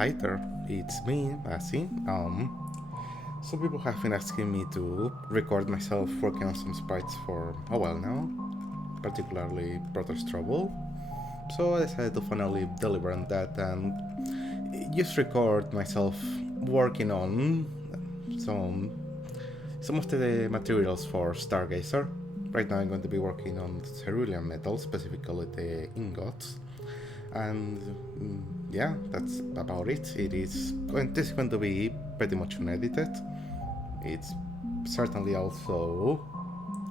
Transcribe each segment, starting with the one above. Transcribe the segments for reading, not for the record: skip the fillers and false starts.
Hi there, it's me, Asi. Some people have been asking me to record myself working on some sprites for a while now, particularly Brother's Trouble. So I decided to finally deliver on that and just record myself working on some some of the materials for Stargazer. Right now I'm going to be working on Cerulean metal, specifically the ingots. And yeah, that's about it. This is going to be pretty much unedited. It's certainly also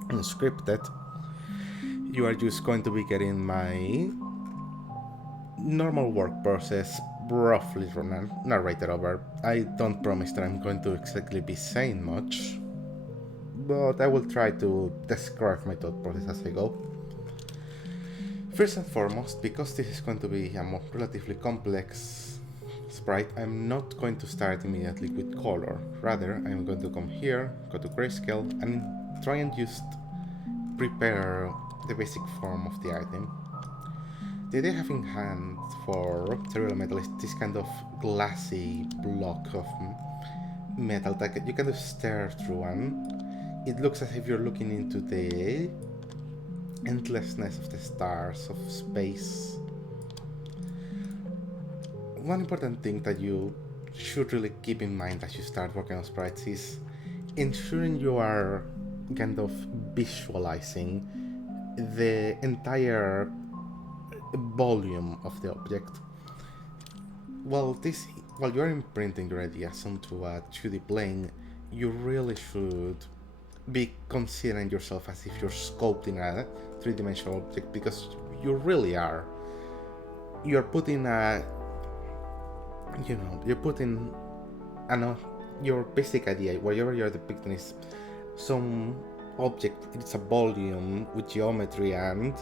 unscripted. You are just going to be getting my normal work process roughly narrated over. I don't promise that I'm going to exactly be saying much, but I will try to describe my thought process as I go. First and foremost, because this is going to be a more relatively complex sprite, I'm not going to start immediately with color. Rather, I'm going to come here, go to grayscale, and try and just prepare the basic form of the item. The idea I have in hand for cerulean metal is this kind of glassy block of metal that you can just stare through, and it looks as if you're looking into the endlessness of the stars, of space. One important thing that you should really keep in mind as you start working on sprites is ensuring you are kind of visualizing the entire volume of the object. While you're imprinting your ideas onto a 2D plane, you really should be considering yourself as if you're sculpting a three-dimensional object, because you really are. You're putting your basic idea, whatever you're depicting, is some object. It's a volume with geometry and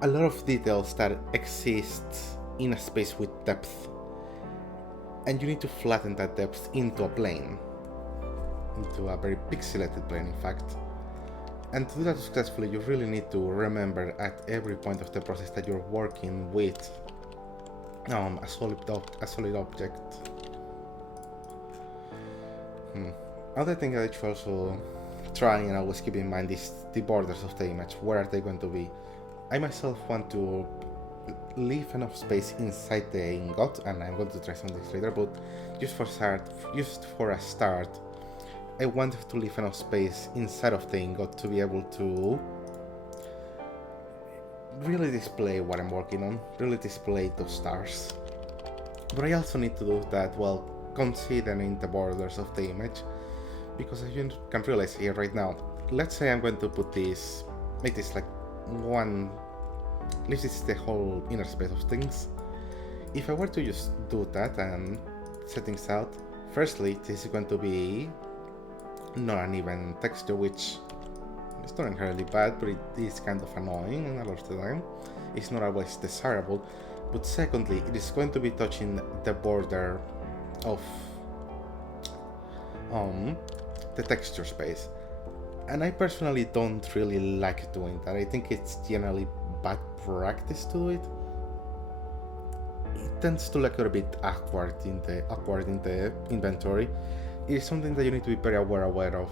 a lot of details that exist in a space with depth, and you need to flatten that depth into a plane, into a very pixelated plane, in fact. And to do that successfully, you really need to remember at every point of the process that you're working with a solid object. Other thing that I should also try and always keep in mind is the borders of the image. Where are they going to be? I myself want to leave enough space inside the ingot, and I'm going to try some of this later, but just for a start, I wanted to leave enough space inside of the ingot to be able to really display what I'm working on, really display those stars. But I also need to do that while considering the borders of the image, because as you can realize here right now, let's say I'm going to make this like this is the whole inner space of things. If I were to just do that and set things out, firstly, this is going to be not an even texture, which is not inherently bad, but it is kind of annoying a lot of the time. It's not always desirable. But secondly, it is going to be touching the border of the texture space. And I personally don't really like doing that. I think it's generally bad practice to do it. It tends to look a bit awkward in the inventory. It is something that you need to be very aware of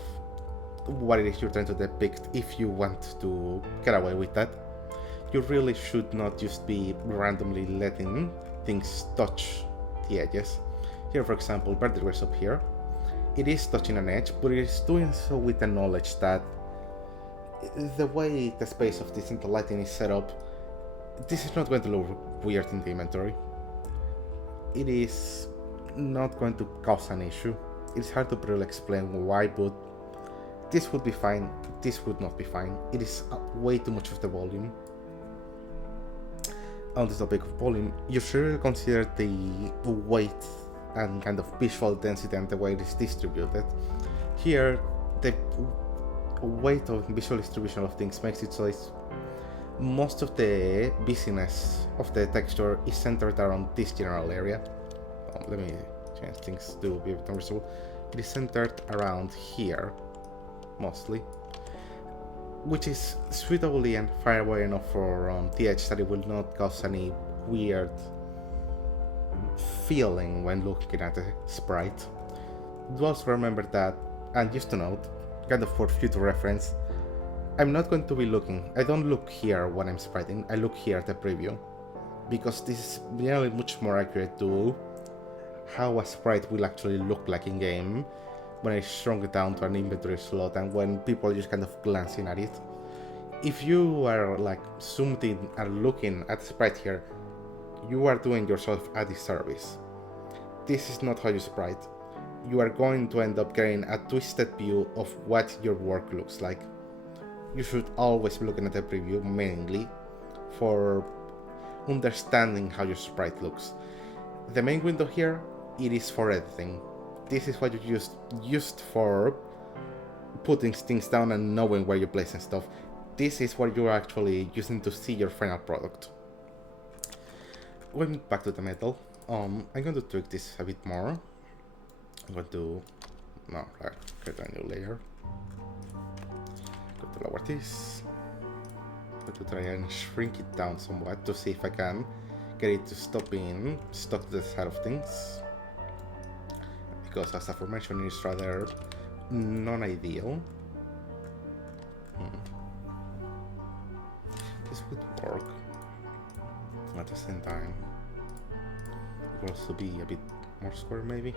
what it is you're trying to depict if you want to get away with that. You really should not just be randomly letting things touch the edges. Here, for example, vertebrae up here. It is touching an edge, but it is doing so with the knowledge that the way the space of this and the lighting is set up, this is not going to look weird in the inventory. It is not going to cause an issue. It's hard to really explain why, but this would be fine, this would not be fine. It is way too much of the volume. On the topic of volume, you should really consider the weight and kind of visual density and the way it is distributed. Here, the weight of visual distribution of things makes it so it's most of the busyness of the texture is centered around this general area. Let me change things to be a bit more visible. It is centered around here, mostly, which is suitably and far away enough from the edge that it will not cause any weird feeling when looking at a sprite. Do also remember that, and just to note, kind of for future reference, I'm not going to be looking, I don't look here when I'm spriting, I look here at the preview, because this is generally much more accurate to how a sprite will actually look like in game when I shrunk it down to an inventory slot and when people are just kind of glancing at it. If you are like zoomed in and looking at the sprite here, you are doing yourself a disservice. This is not how you sprite. You are going to end up getting a twisted view of what your work looks like. You should always be looking at the preview mainly for understanding how your sprite looks. The main window here, it is for editing. This is what you used for putting things down and knowing where you're placing stuff. This is what you're actually using to see your final product. Going back to the metal, I'm going to tweak this a bit more. I'm going to create a new layer. Going to lower this. Going to try and shrink it down somewhat to see if I can get it to stop being stuck to the side of things. Because as aforementioned, it's rather non-ideal. This would work. At the same time, it could also be a bit more square maybe.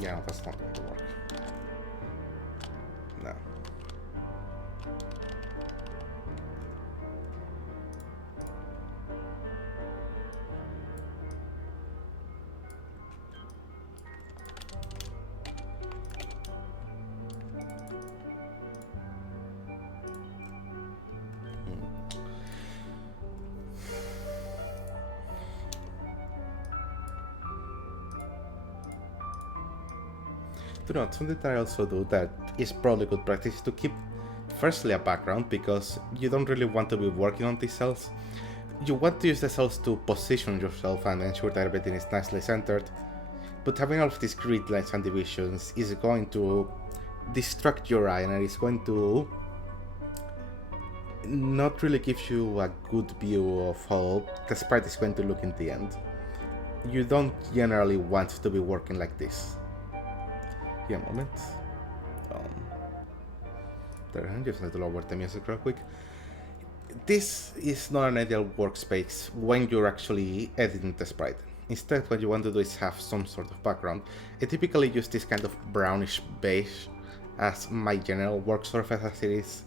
Yeah, no, that's not going to work. No. To note, something that I also do that is probably good practice is to keep firstly a background, because you don't really want to be working on these cells. You want to use the cells to position yourself and ensure that everything is nicely centered, but having all of these grid lines and divisions is going to distract your eye and it's going to not really give you a good view of how the sprite is going to look in the end. You don't generally want to be working like this. Here a moment. There, I just need to lower the music real quick. This is not an ideal workspace when you're actually editing the sprite. Instead, what you want to do is have some sort of background. I typically use this kind of brownish beige as my general work surface as it is.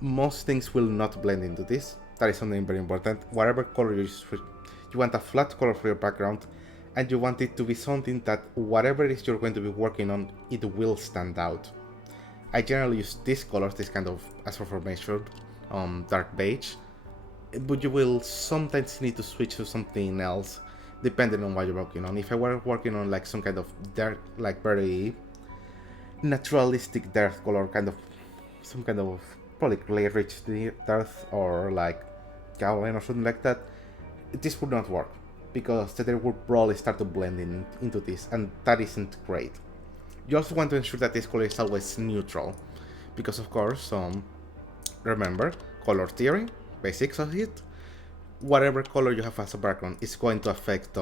Most things will not blend into this. That is something very important. Whatever color you use, you want a flat color for your background, and you want it to be something that whatever it is you're going to be working on, it will stand out. I generally use these colors, this kind of, as for formation, dark beige, but you will sometimes need to switch to something else depending on what you're working on. If I were working on like some kind of dark, like very naturalistic dark color, kind of some kind of probably clay rich dark or like kaolin or something like that, this would not work, because the dirt would probably start to blend into this, and that isn't great. You also want to ensure that this color is always neutral, because of course, remember, color theory, basics of it, whatever color you have as a background is going to affect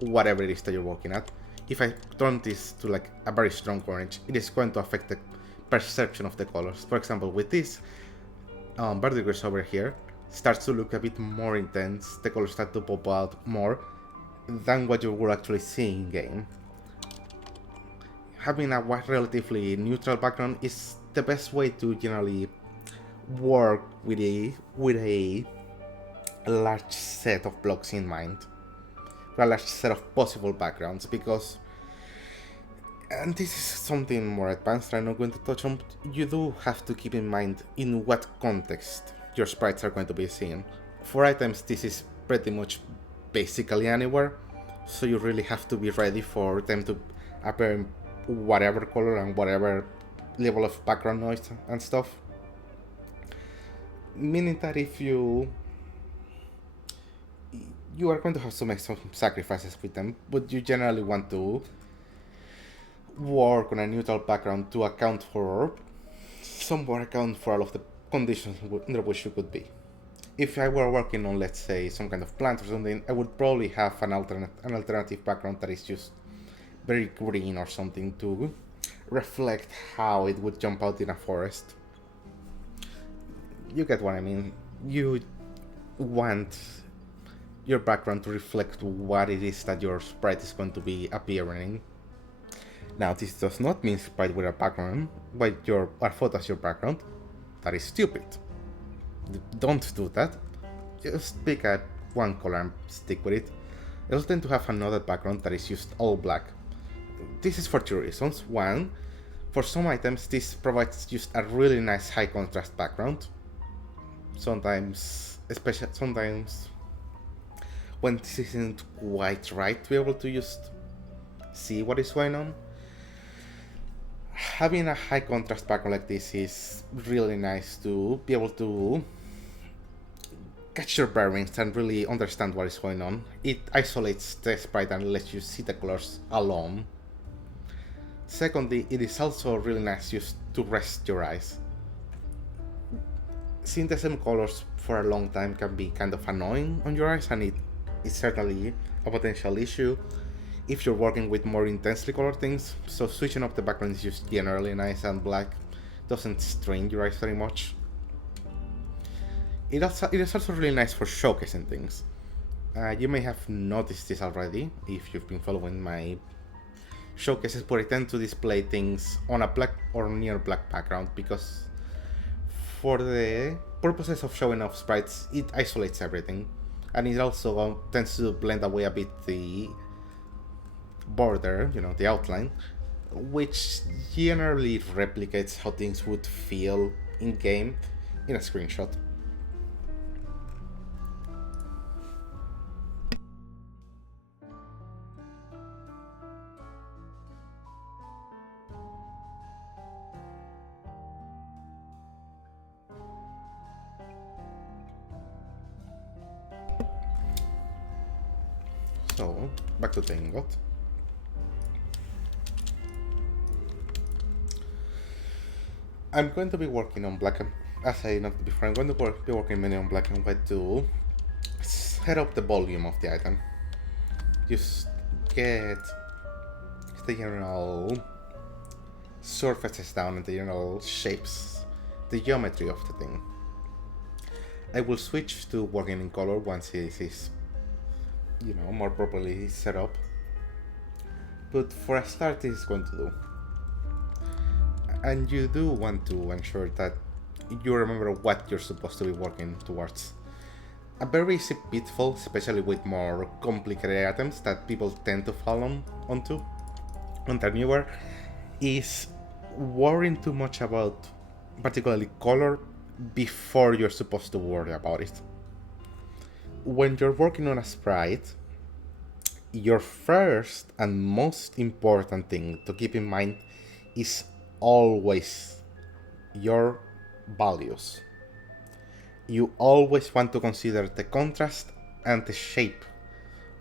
whatever it is that you're working at. If I turn this to like a very strong orange, it is going to affect the perception of the colors. For example, with this verdigris over here, starts to look a bit more intense, the colors start to pop out more than what you were actually seeing in game. Having a relatively neutral background is the best way to generally work with a large set of blocks in mind, a large set of possible backgrounds, because, and this is something more advanced I'm not going to touch on, you do have to keep in mind in what context your sprites are going to be seen. For items, this is pretty much basically anywhere, so you really have to be ready for them to appear in whatever color and whatever level of background noise and stuff. Meaning that if you you are going to have to make some sacrifices with them, but you generally want to work on a neutral background to account for somewhere account for all of the conditions under which you could be. If I were working on, let's say, some kind of plant or something, I would probably have an alternative background that is just very green or something to reflect how it would jump out in a forest. You get what I mean. You want your background to reflect what it is that your sprite is going to be appearing in. Now, this does not mean sprite with a background, but your photo as your background. That is stupid. Don't do that. Just pick a one color and stick with it. You also tend to have another background that is just all black. This is for two reasons. One, for some items, this provides just a really nice high contrast background. Sometimes when this isn't quite right to be able to just see what is going on, having a high contrast background like this is really nice to be able to catch your bearings and really understand what is going on. It isolates the sprite and lets you see the colors alone. Secondly, it is also really nice just to rest your eyes. Seeing the same colors for a long time can be kind of annoying on your eyes, and it is certainly a potential issue if you're working with more intensely colored things. So switching up the background is just generally nice, and black doesn't strain your eyes very much. It is also really nice for showcasing things. You may have noticed this already if you've been following my showcases, but I tend to display things on a black or near black background because for the purposes of showing off sprites, it isolates everything, and it also tends to blend away a bit the border, the outline, which generally replicates how things would feel in game in a screenshot. So, back to the ingot. I'm going to be working on black and, as I noted before, I'm going to be working mainly on black and white to set up the volume of the item. Just get the general surfaces down and the general shapes, the geometry of the thing. I will switch to working in color once it is more properly set up. But for a start, this is going to do. And you do want to ensure that you remember what you're supposed to be working towards. A very easy pitfall, especially with more complicated items that people tend to fall onto when they're newer, is worrying too much about particularly color before you're supposed to worry about it. When you're working on a sprite, your first and most important thing to keep in mind is always your values. You always want to consider the contrast and the shape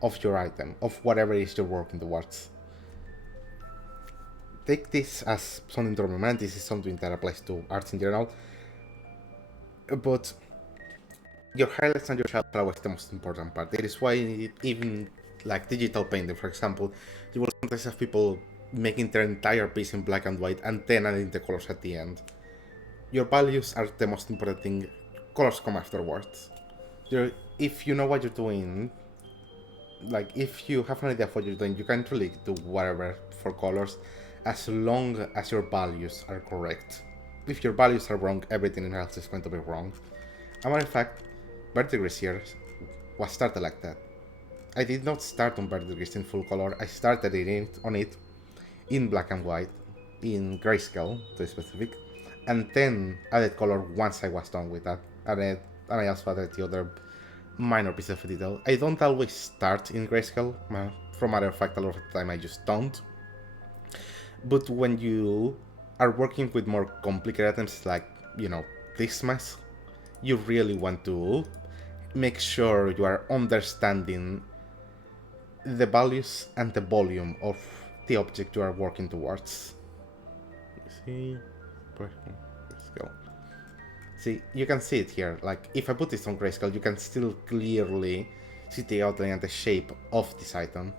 of your item, of whatever it is you're working towards. Take this as something to remember. This is something that applies to arts in general, but your highlights and your shadows are always the most important part. It is why even like digital painting, for example, you will sometimes have people making their entire piece in black and white and then adding the colors at the end. Your values are the most important thing. Colors come afterwards. If you know what you're doing, like if you have an idea of what you're doing, you can really do whatever for colors as long as your values are correct. If your values are wrong, everything else is going to be wrong. As a matter of fact, Verdigris here was started like that. I did not start on Verdigris in full color. I started on it in black and white, in grayscale to be specific, and then added color once I was done with that. And I also added the other minor pieces of detail. I don't always start in grayscale. For matter of fact, a lot of the time I just don't. But when you are working with more complicated items like, this mess, you really want to make sure you are understanding the values and the volume of the object you are working towards. See, let's go. See, you can see it here. Like, if I put this on grayscale, you can still clearly see the outline and the shape of this item.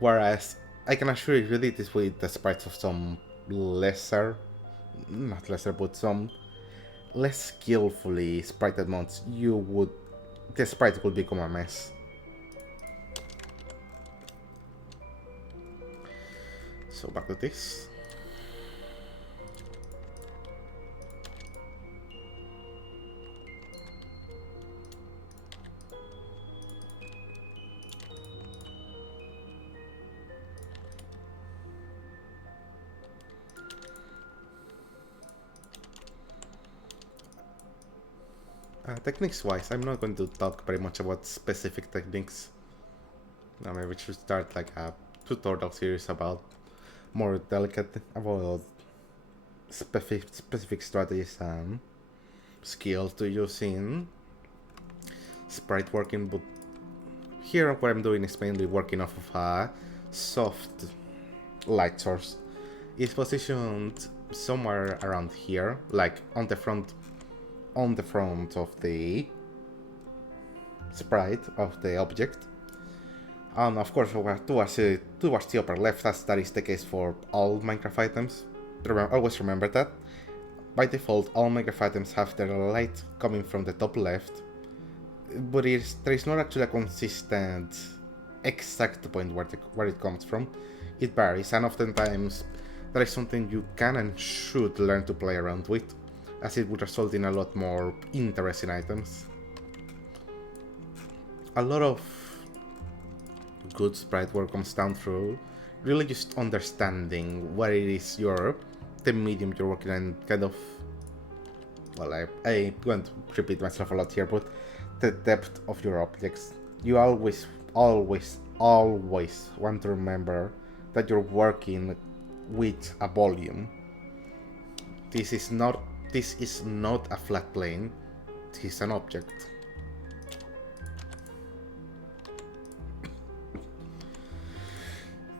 Whereas, I can assure you did this with the sprites of some not lesser, but some less skillfully sprited mods, the sprite would become a mess. So back to this. Techniques-wise, I'm not going to talk very much about specific techniques. Maybe we should start like a tutorial series about more delicate, about specific strategies and skills to use in sprite working. But here what I'm doing is mainly working off of a soft light source. It's positioned somewhere around here, like on the front of the sprite of the object. And of course, towards the upper left, as that is the case for all Minecraft items. Always remember that. By default, all Minecraft items have their light coming from the top left, but there is not actually a consistent, exact point where it comes from. It varies, and oftentimes that is something you can and should learn to play around with, as it would result in a lot more interesting items. A lot of good sprite work comes down through really just understanding what it is the medium you're working in, kind of, well, I won't repeat myself a lot here, but the depth of your objects. You always want to remember that you're working with a volume. This is not a flat plane, this is an object.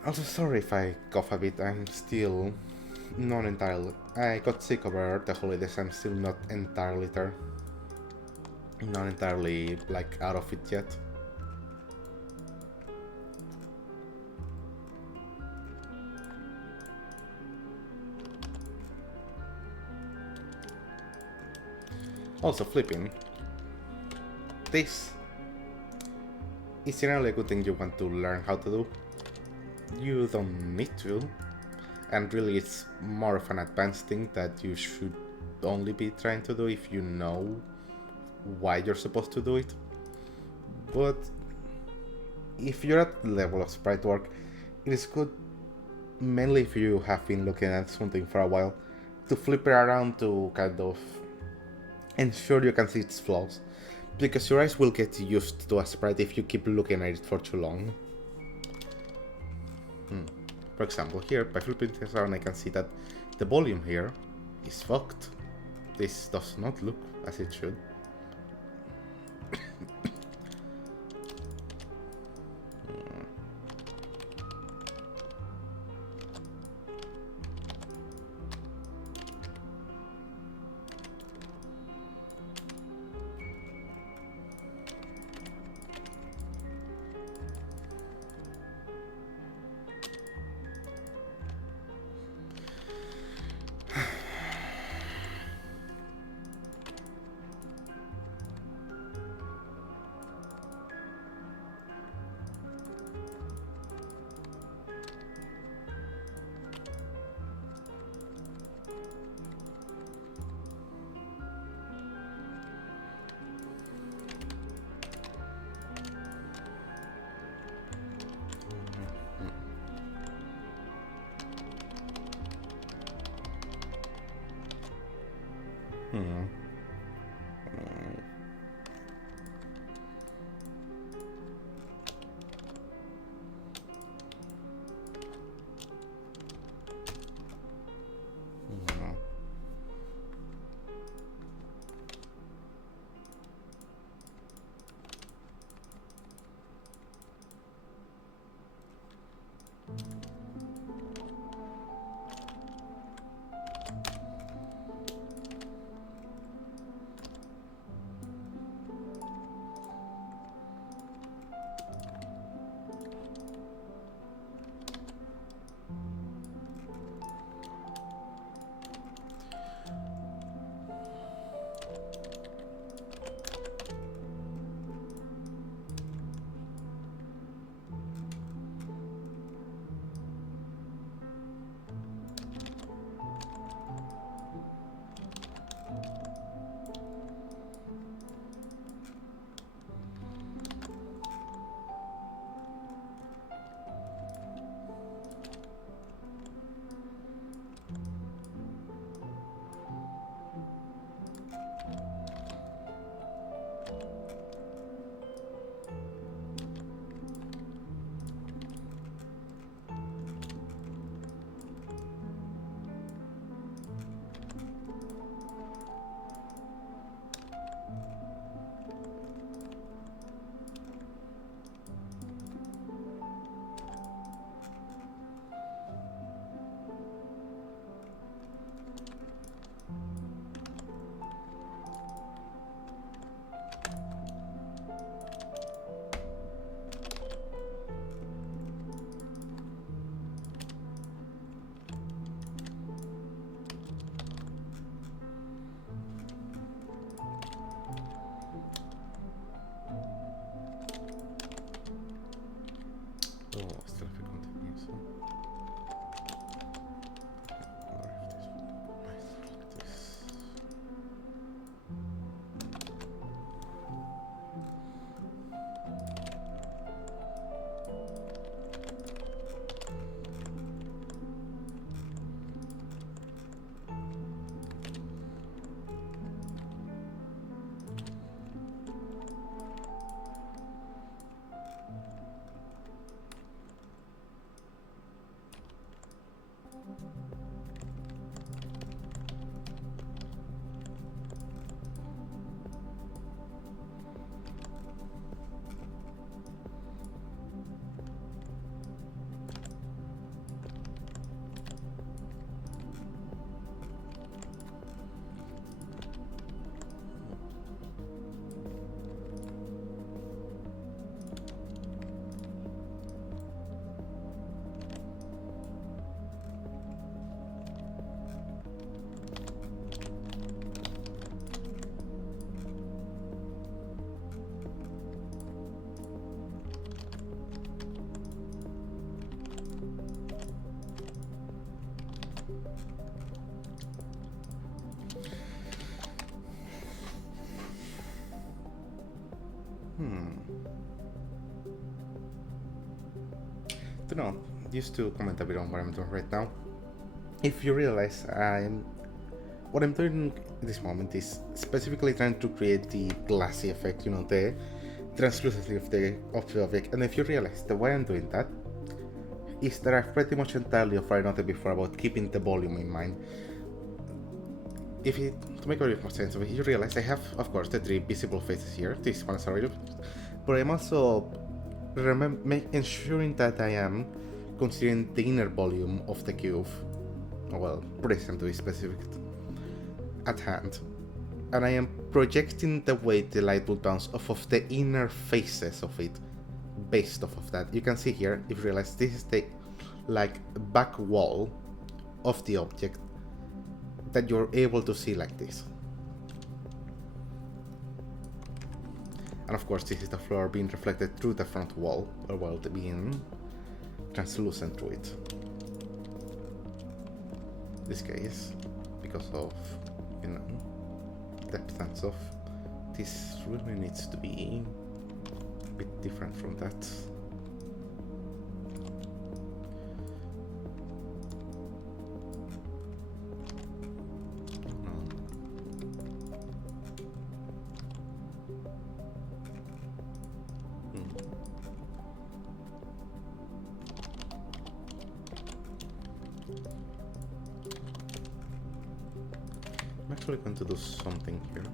Also, sorry if I cough a bit, I'm still not entirely. I got sick over the holidays, I'm still not entirely there. Not entirely, like, out of it yet. Also, flipping. This is generally a good thing you want to learn how to do. You don't need to, and really it's more of an advanced thing that you should only be trying to do if you know why you're supposed to do it. But if you're at the level of sprite work, it is good, mainly if you have been looking at something for a while, to flip it around to kind of ensure you can see its flaws, because your eyes will get used to a sprite if you keep looking at it for too long. For example, here, by flipping this around, I can see that the volume here is fucked. This does not look as it should. To know, just to comment a bit on what I'm doing right now. If you realize what I'm doing in this moment is specifically trying to create the glassy effect, the translucency of the object. And if you realize the way I'm doing that is that I've pretty much entirely of what I noted before about keeping the volume in mind. To make a bit more sense of it, you realize I have, of course, the three visible faces here. This one is already, but I'm also ensuring that I am considering the inner volume of the cube, prism to be specific, at hand. And I am projecting the way the light will bounce off of the inner faces of it, based off of that. You can see here, if you realize, this is the back wall of the object that you're able to see like this. And of course, this is the floor being reflected through the front wall, or being translucent through it. This case, because of, depth and stuff, this really needs to be a bit different from that. I'm actually going to do something here.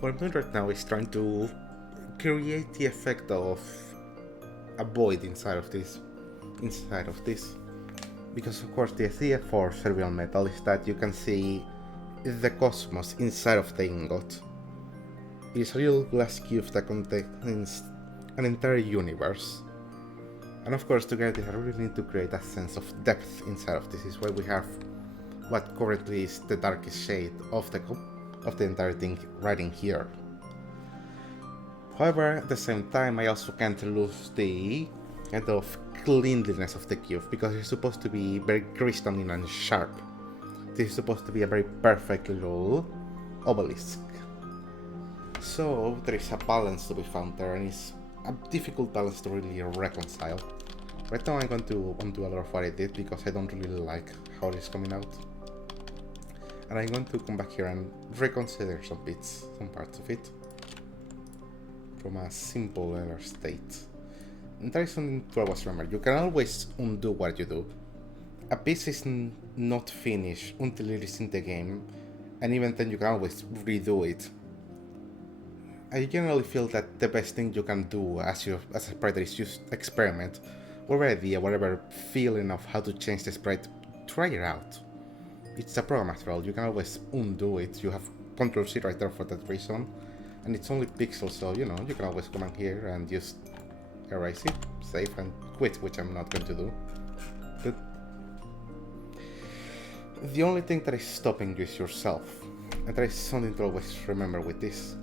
What I'm doing right now is trying to create the effect of a void inside of this. Because of course the idea for Cerulean metal is that you can see the cosmos inside of the ingot. It is a real glass cube that contains an entire universe. And of course to get this I really need to create a sense of depth inside of this. This is why we have what currently is the darkest shade of of the entire thing right in here. However, at the same time, I also can't lose the kind of cleanliness of the cube, because it's supposed to be very crystalline and sharp. This is supposed to be a very perfect little obelisk. So there is a balance to be found there, and it's a difficult balance to really reconcile. Right now I'm going to undo a lot of what I did, because I don't really like how it is coming out. And I'm going to come back here and reconsider some bits, some parts of it, from a simpler state. And there is something to always remember. You can always undo what you do. A piece is not finished until it is in the game, and even then you can always redo it. I generally feel that the best thing you can do as a spriter is just experiment. Whatever idea, whatever feeling of how to change the sprite, try it out. It's a program after all, you can always undo it. You have Ctrl-C right there for that reason. And it's only pixels, so you know, you can always come in here and just erase it, save and quit, which I'm not going to do. But the only thing that is stopping you is yourself. And there is something to always remember with this.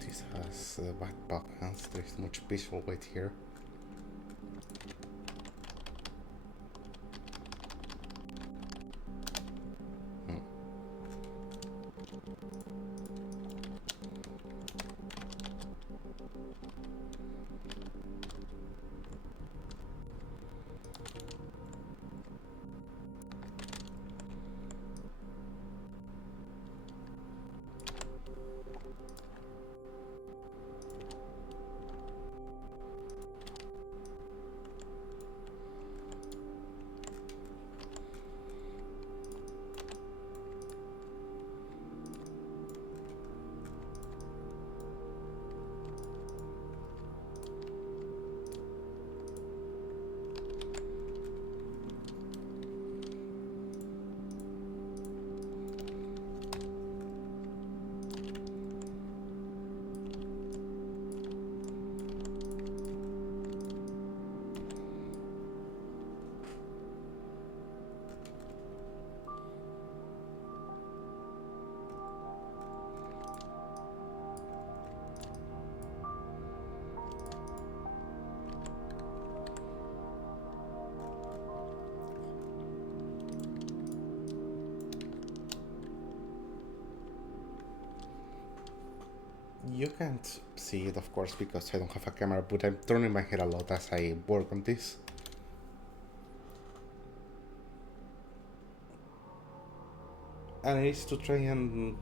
This has bad balance, there's much visual weight here. You can't see it, of course, because I don't have a camera, but I'm turning my head a lot as I work on this. And it is to try and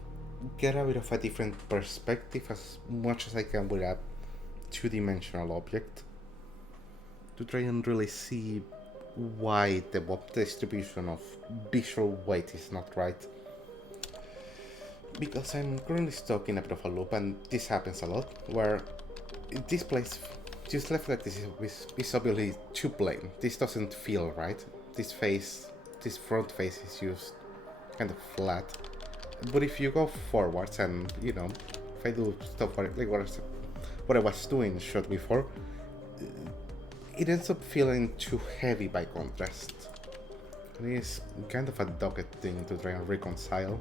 get a bit of a different perspective as much as I can with a two-dimensional object. To try and really see why the distribution of visual weight is not right. Because I'm currently stuck in a bit of a loop, and this happens a lot, where this place just left like this is obviously too plain. This doesn't feel right. This front face is just kind of flat. But if you go forwards and, if I do stuff like what I was doing shot before, it ends up feeling too heavy by contrast. And it is kind of a dogged thing to try and reconcile.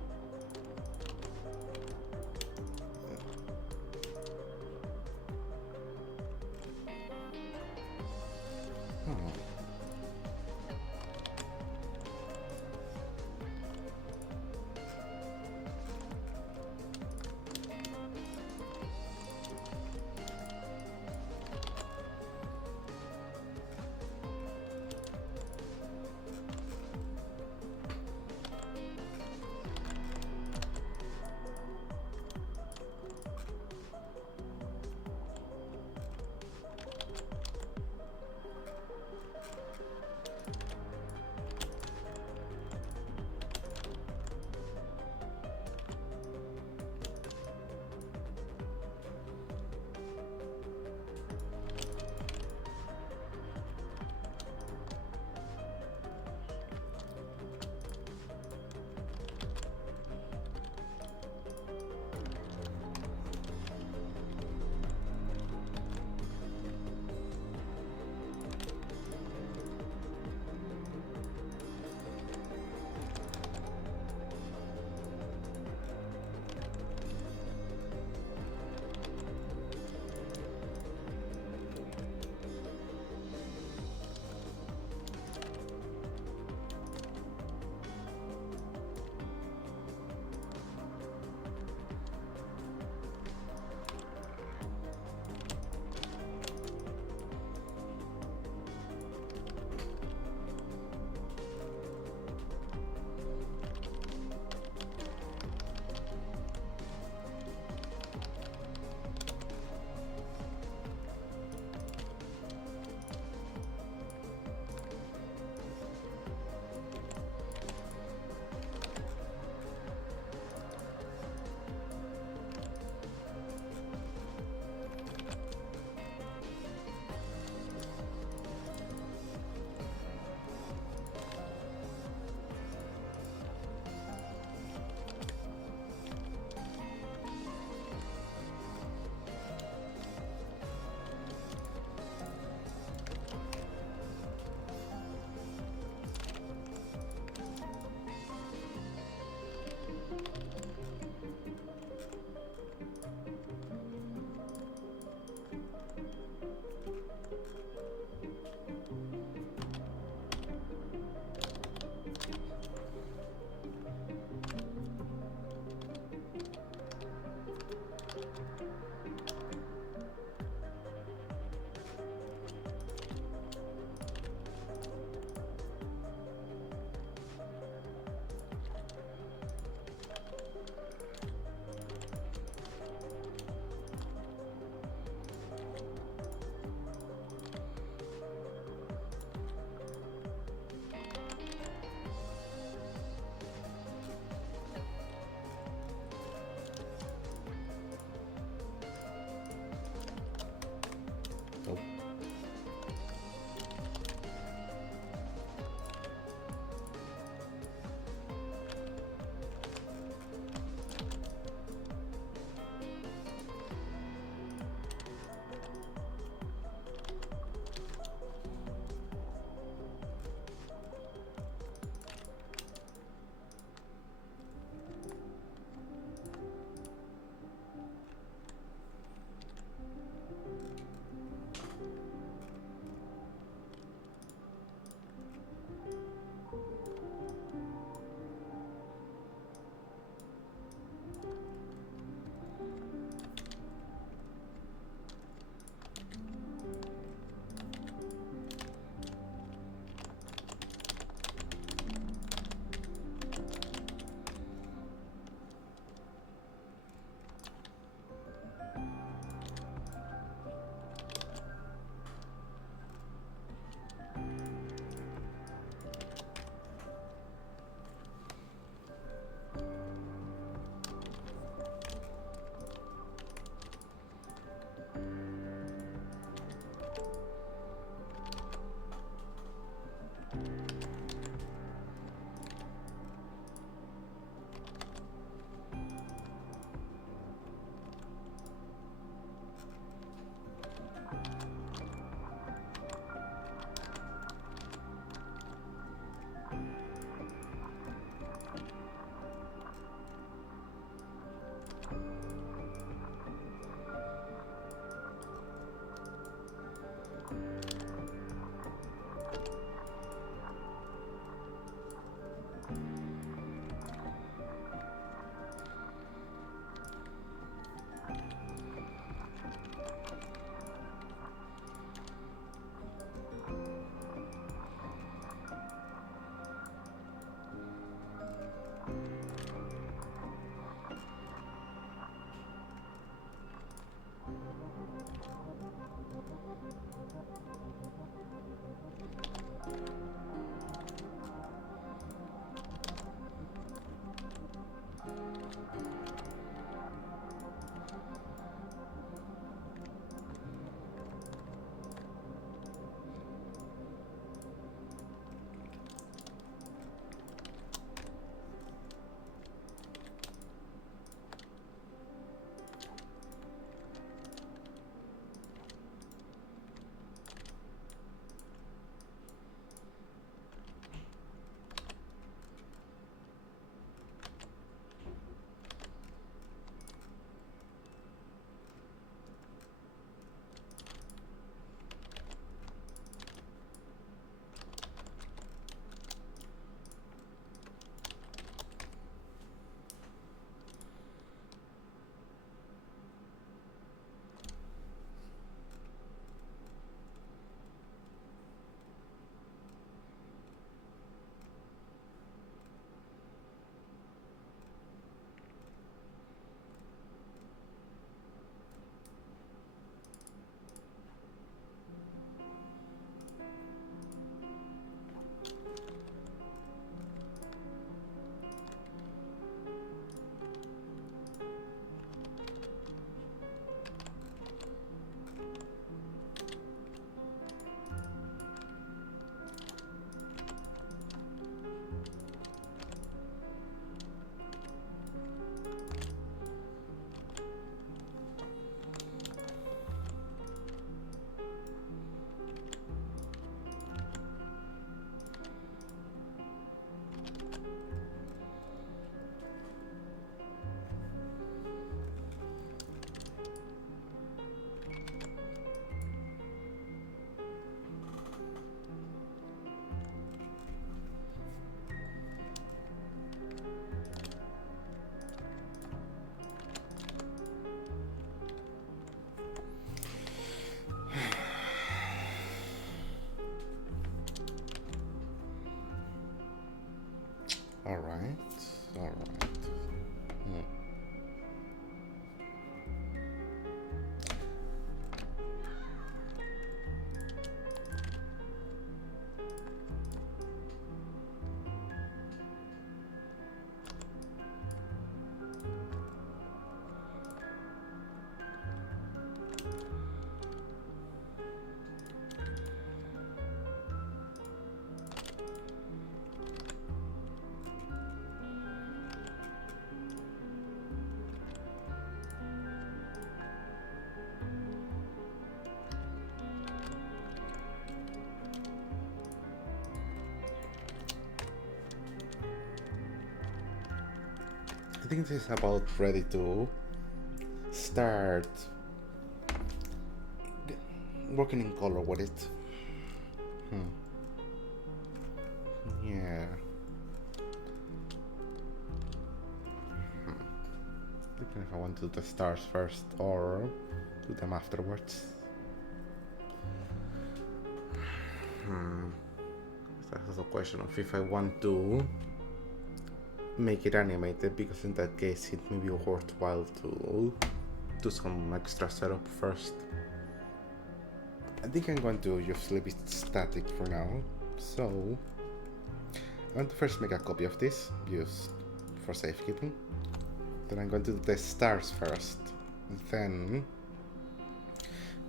Alright, alright. Hmm. I think this is about ready to start working in color with it. Yeah. Even if I want to do the stars first or do them afterwards. That's a question of if I want to make it animated, because in that case it may be worthwhile to do some extra setup first. I think I'm going to just leave it static for now. So I'm going to first make a copy of this, just for safekeeping. Then I'm going to do the stars first. Then...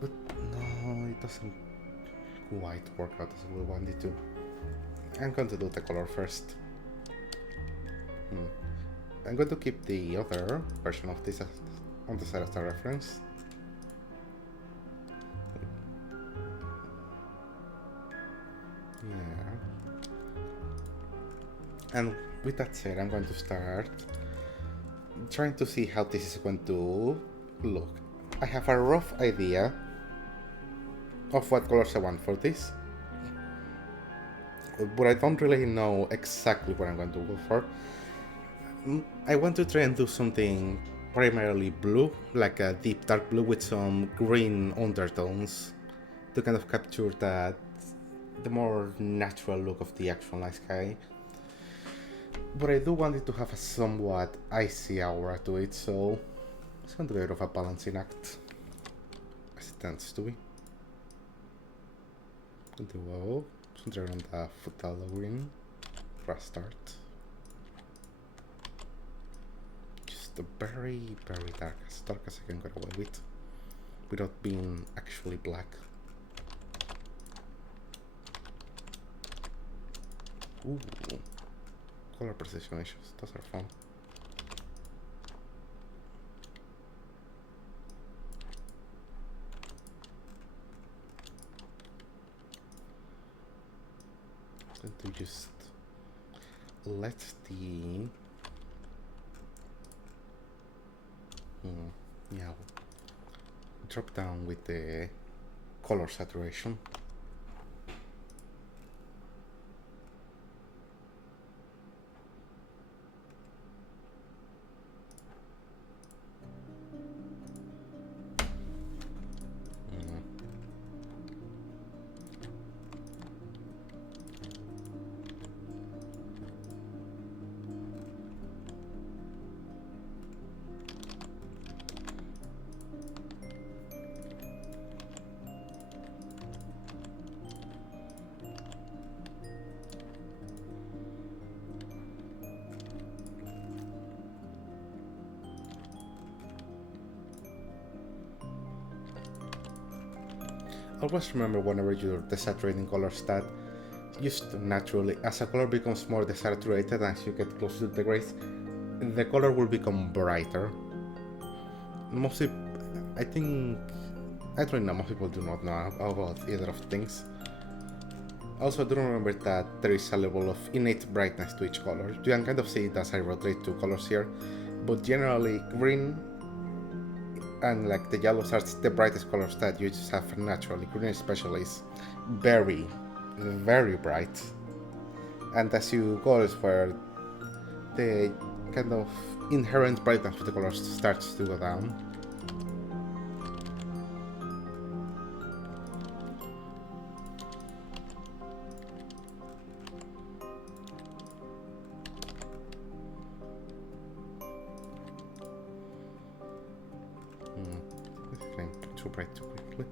But no, it doesn't quite work out as we wanted to. I'm going to do the color first. I'm going to keep the other version of this on the side as a reference. Yeah. And with that said, I'm going to start trying to see how this is going to look. I have a rough idea of what colors I want for this, but I don't really know exactly what I'm going to go for. I want to try and do something primarily blue, like a deep dark blue with some green undertones to kind of capture that the more natural look of the actual night sky. But I do want it to have a somewhat icy aura to it, so it's going to be a bit of a balancing act, as it tends to be. Duo, something around the phthalo green for a start. Just a very, very dark as I can get away with, without being actually black. Ooh, color precision issues, those are fun. I'm going to just let the drop down with the color saturation. Always remember whenever you're desaturating colors that just naturally, as a color becomes more desaturated as you get closer to the grays, the color will become brighter. Mostly, I don't know, most people do not know about either of things. Also, do remember that there is a level of innate brightness to each color. You can kind of see it as I rotate two colors here, but generally green and like the yellow are the brightest colors that you just have naturally. Green especially is very, very bright. And as you go elsewhere, the kind of inherent brightness of the colors starts to go down. too bright too quickly.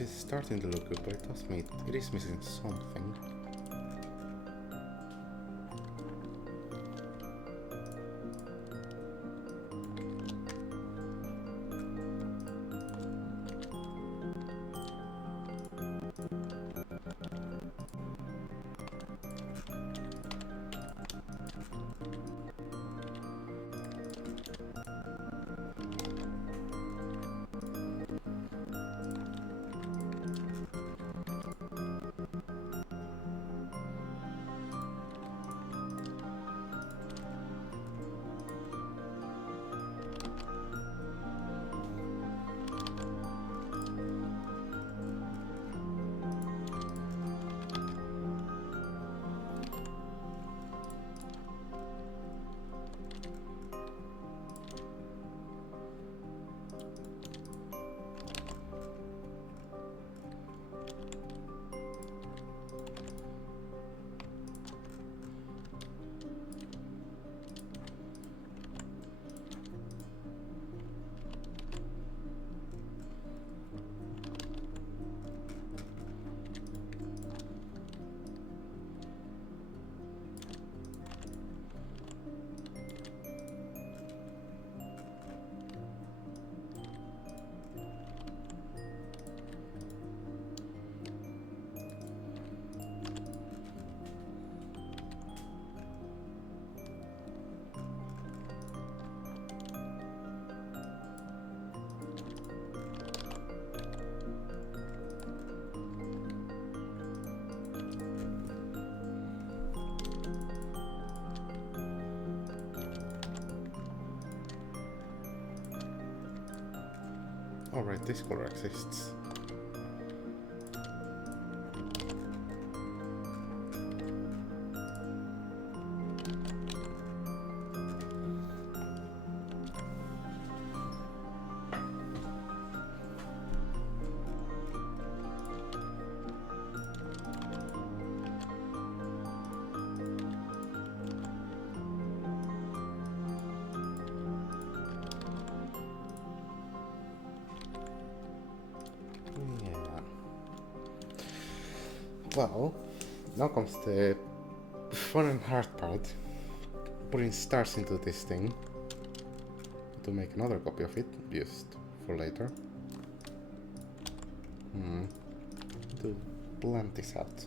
This is starting to look good, but it is missing something. Alright, this color exists. Well, now comes the fun and hard part. Putting stars into this thing to make another copy of it, just for later. To blend this out.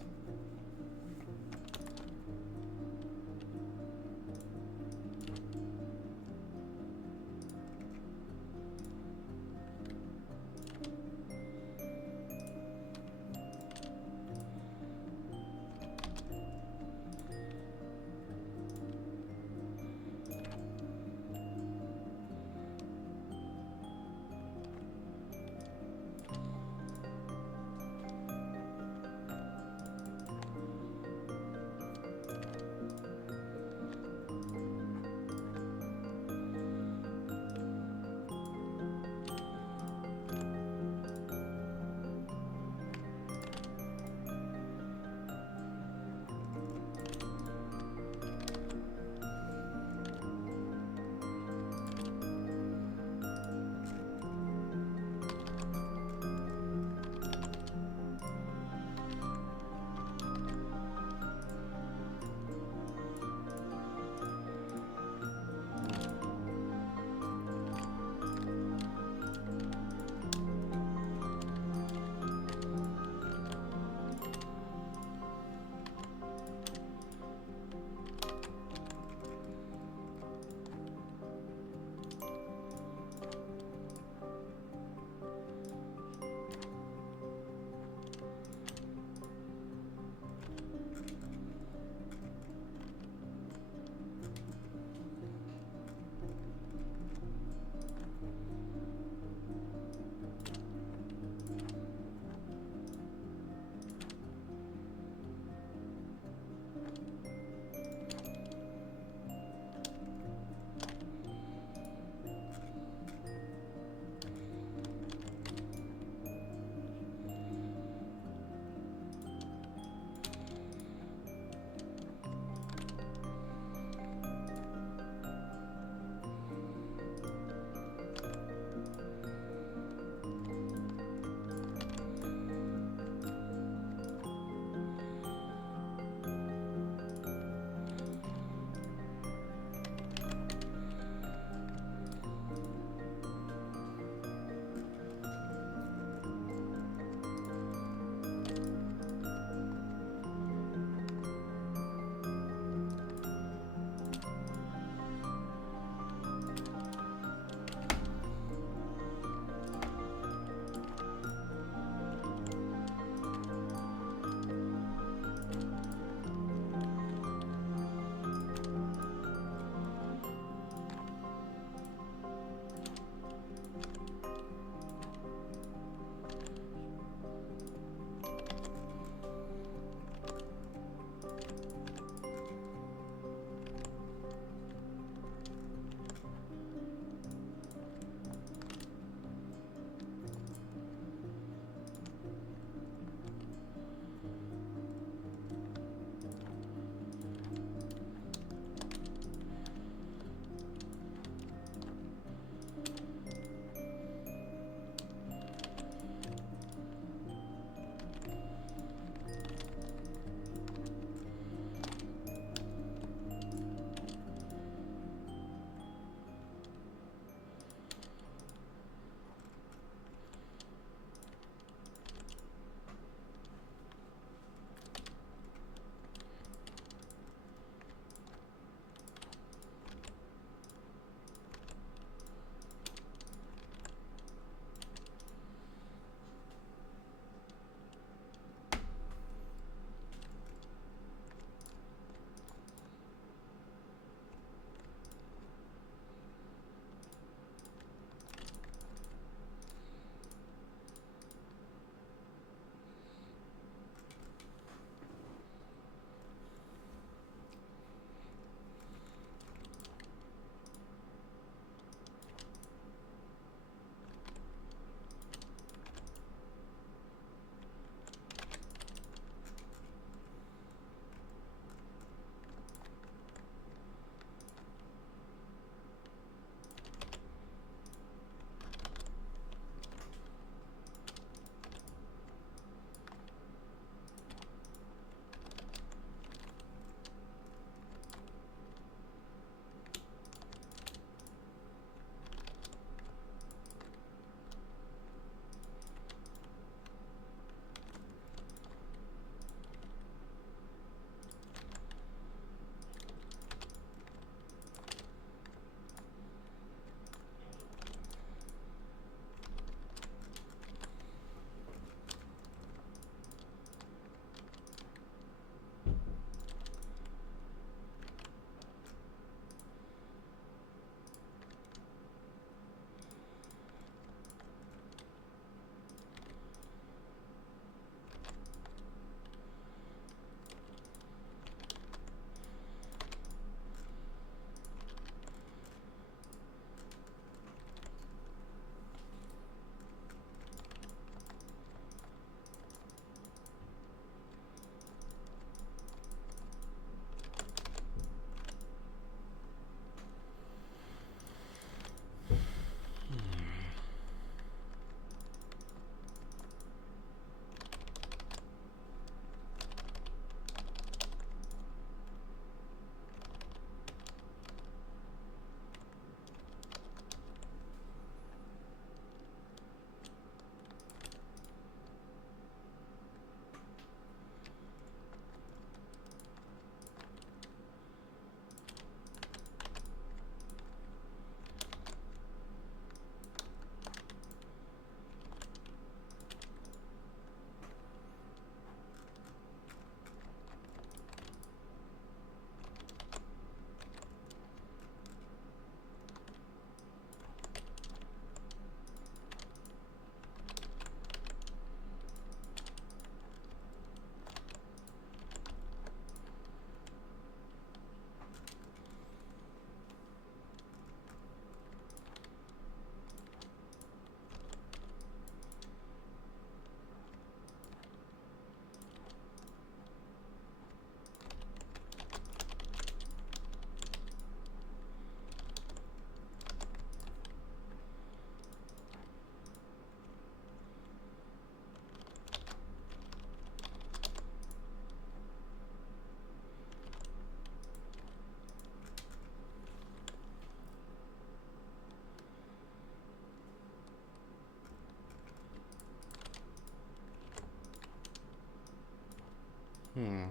Hmm.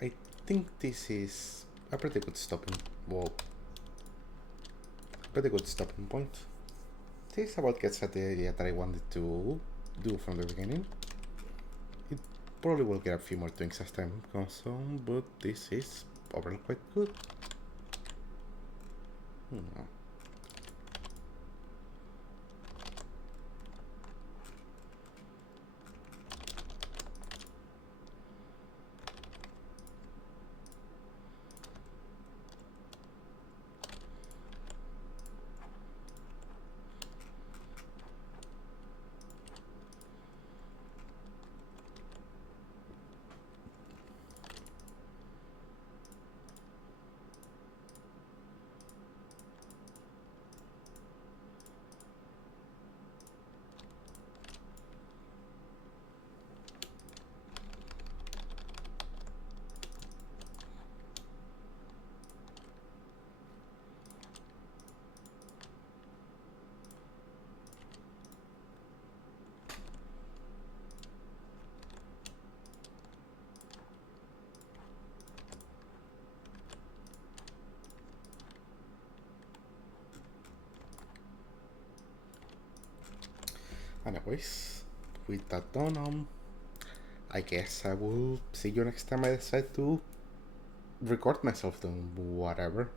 I think this is a pretty good stopping, well, pretty good stopping point. This about gets at the idea that I wanted to do from the beginning. It probably will get a few more things as time goes on, but this is overall quite good. Hmm. Anyways, with that done, I guess I will see you next time I decide to record myself doing whatever.